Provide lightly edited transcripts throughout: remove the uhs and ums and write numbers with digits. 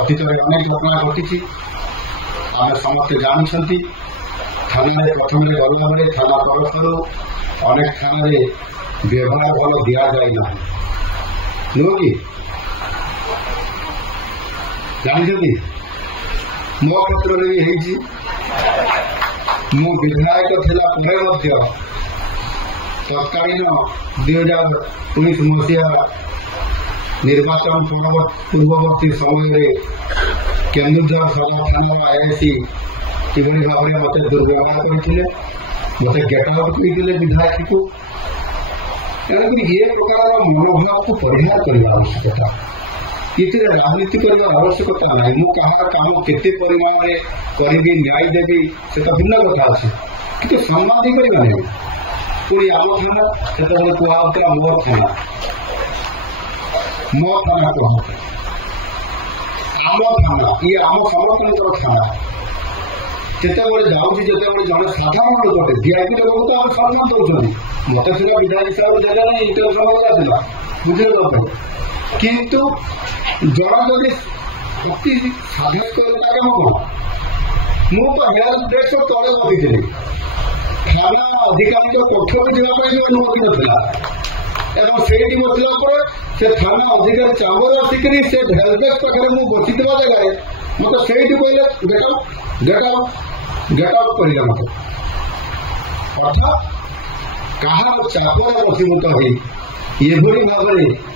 अतीत में अनेक घटना घटी आम समस्ते जानते थाना प्रथम गला बेले थाना तरफ अनेक थाना व्यवहार भल दि जाए ना नुह कि जानते मो क्षेत्र में भी मु विधायक थिला तत्कालीन 2019 मसीहा निर्वाचन पूर्ववर्ती समय केन्दुझर सदर थाना आईआईसी किभली भाव में मत दुर्व्यवहार करते मत गेट आउट करते विधायक को तेणुक ये प्रकार मनोभाव को परिहार करने आवश्यकता ये राजनीति करने आवश्यकता ना मु कहा काम केते परिमाण में करी न्याय देवी से तो भिन्न कथा अच्छे कि सम्मान करवा नहीं पूरी आम थाना से कहते मोर थाना मो थाना कहते आम थाना ये आम समस्त थाना जितेबाला जाऊँगी जितेबाला जड़े साधारण लोक वीआईपी लोक तो आम सम्मान दौरान मत सीधा विधायक हिसाब से देना इंटर समझा बुझे किंतु जन जदि अति साधस करता कम कौन मुझे 150 तले बदली थाना अधिकारी कक्ष को जावाई अनुमति नाला एवं से बसला से थाना अधिकारी चावर आसिक से हेल्पडेस्क पाखे मुझे बसी जगह मत से कहले गेट आउट कर मत अर्थात कहार चापर बसीभूत हो भाव में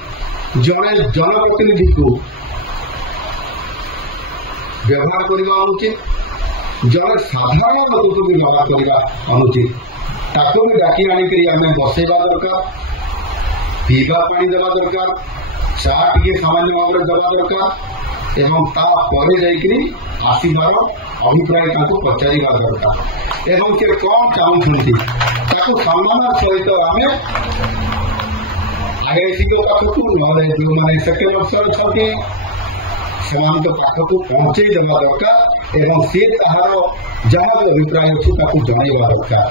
जड़े जनप्रतिनिधि को व्यवहार करने अनुचित जड़े साधारण लोक को भी व्यवहार करने अनुचित ताको भी डाकी आनिक आम बसैवा दरकार पीवा पानी देवा दरकार चा टे सामान्य भाव में देवा दरकार एवं तापर आसबार अभिप्राय पचार दरकार एवं से कौन चाहूँ सम्मान सहित आम आईआईसी पाखक ना जो मैंने सेकेंड अफिसर अच्छा से पाखक पहुंचे देवा दरकार एवं सी तार जहाँ भी अभिप्राय अच्छी जनवा दरकार।